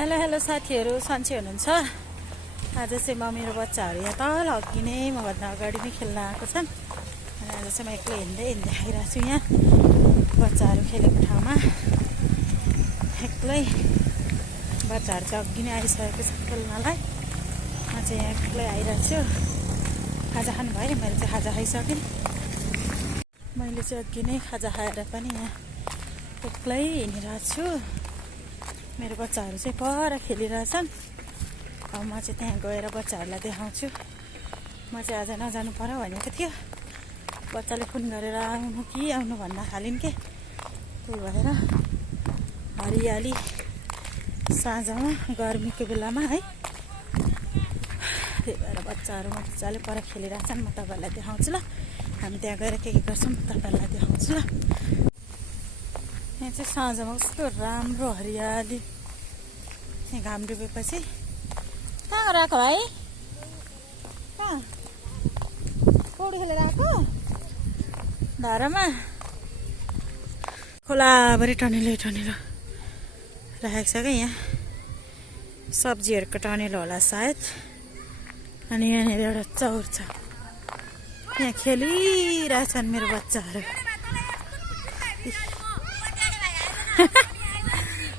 Hello hello साथीहरू, सन्चै हुनुहुन्छ? आज चाहिँ म मेरो बच्चाहरू यहाँ तल अघि नै मभन्दा अगाडि नै खेल्न आएको छन्। अनि आज चाहिँ म एक्लै हिँड्दै आइरहेको छु यहाँ बच्चाहरू खेलेको ठाउँमा। एक्लै बच्चाहरू चाहिँ अघि नै आइसकेको छ खेल्नलाई। म चाहिँ यहाँ एक्लै आइरहेको छु। खाजा खानु भयो? मैले चाहिँ खाजा खाइसकेँ। मैले चाहिँ अघि नै खाजा खाएर पनि यहाँ एक्लै हिँडिरहेको छु। मेरो बच्चाहरू चाहिँ पर खेलिरहेछन्। अब म चाहिँ त्यहाँ गएर बच्चाहरूलाई देखाउँछु। म चाहिँ आज नजानु पर्यो भनेको थियो। बच्चाले फोन गरेर आउनु कि आउनु भन्न थालिन् के, त्यही भएर हरियाली साँझमा गर्मीको बेलामा है, त्यही भएर बच्चाहरू मजाले पर खेलिरहेछन्। म तपाईँहरूलाई देखाउँछु ल। हामी त्यहाँ गएर के गर्छौँ तपाईँहरूलाई देखाउँछु ल। यहाँ चाहिँ साँझमा कस्तो राम्रो हरियाली। यहाँ घाम डुबेपछि कहाँ गएको भाइ? कहाँ पौडी खेलेर आएको? धारामा खोलाभरि टनेलो राखेको छ क्या। यहाँ सब्जीहरूको टनेलो होला सायद। अनि यहाँनिर एउटा चौर छ, यहाँ खेलिरहेछन् मेरो बच्चाहरू।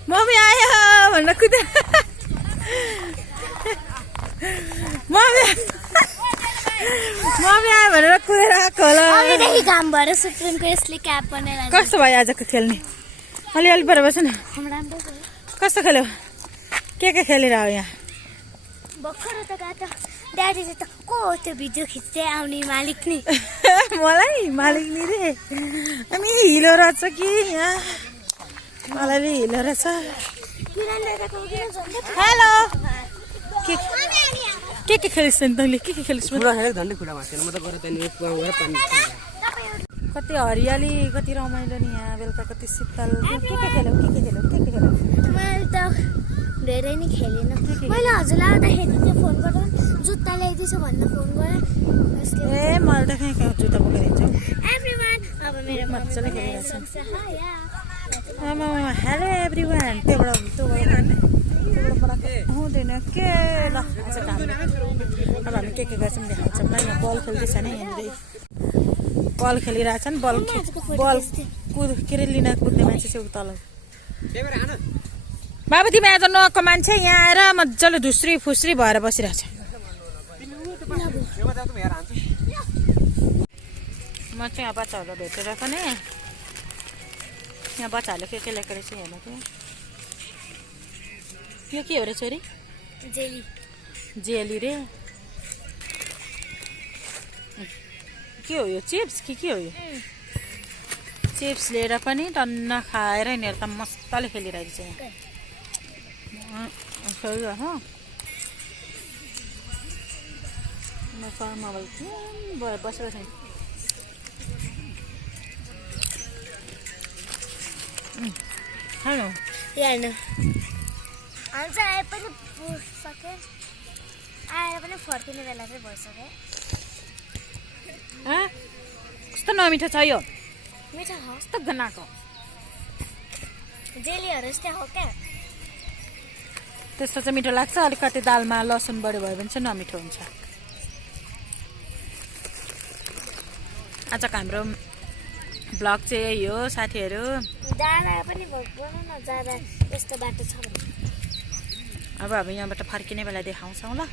मम्मी आयो भनेर कुदे, मम्मी आयो भनेर कुदेर आएको होला। काम भएर सुप्रिमको यसले क्याप बनाएर कस्तो भयो आजको खेल्ने? अलिअलि पर बस्नु न। कस्तो खेल्यो? के खेलेर आयो यहाँ? भर्खर त गएको ड्याडीले त को त्यो भिडियो खिच्दै आउने मालिक नि। मलाई मालिक नि रे। अनि हिलो रहेछ कि यहाँ? मलाई नि हिलो रहेछ। हेलो, के खेलिस् नि तैँले? के खेलिस्? कति हरियाली, कति रमाइलो नि यहाँ बेलुका, कति शीतल। के खेल्यौ? मैले त धेरै नै खेलेन। मैले हजुरलाई आउँदाखेरि चाहिँ फोन गरेर जुत्ता ल्याइदिन्छु भनेर फोन गरेँ। ए मैले त कहीँ जुत्ता बोकेर हिँड्छु। एभ्रिवान, अब मेरो मजाले खेलिरहेछ। आमा हेलो एभ्रिवान। त्योबाट हुँदैन के ल। आज अब हामी के गर्छौँ देखाउँछौँ ल। यहाँ बल खेल्दैछ नि, यहाँनिर बल खेलिरहेछन्। बल के अरे लिन कुद्ने मान्छे चाहिँ तल। बाबु तिमी आज नआएको मान्छे यहाँ आएर मजाले धुस्री फुस्री भएर बसिरहेछ। म चाहिँ यहाँ बच्चाहरूलाई भेटेर पनि यहाँ बच्चाहरूले के ल्याएको रहेछ हेर्नु त। यो के हो रे छोरी? जेली रे। के हो यो? चिप्स कि के हो यो? चिप्स लिएर पनि टन्न खाएर यिनीहरू त मजाले खेलिरहेको छ यहाँ। मोबाइल बसेको छैन। हेलो हेर्नु हुन्छ, आए पनि पुगिसक्यो। आएर पनि फर्किने बेला चाहिँ भइसक्यो। कस्तो नमिठो छ यो? मिठो हो, कस्तो गनाएको जेलीहरू जस्तै हो क्या। त्यस्तो चाहिँ मिठो लाग्छ। अलिकति दालमा लसुन बढी भयो भने चाहिँ नमिठो हुन्छ। आजको हाम्रो ब्लग चाहिँ यही हो साथीहरू। जाँदा पनि बनाउन जाँदा यस्तो बाटो छ भने अब हामी यहाँबाट फर्किने बेला देखाउँछौँ ल।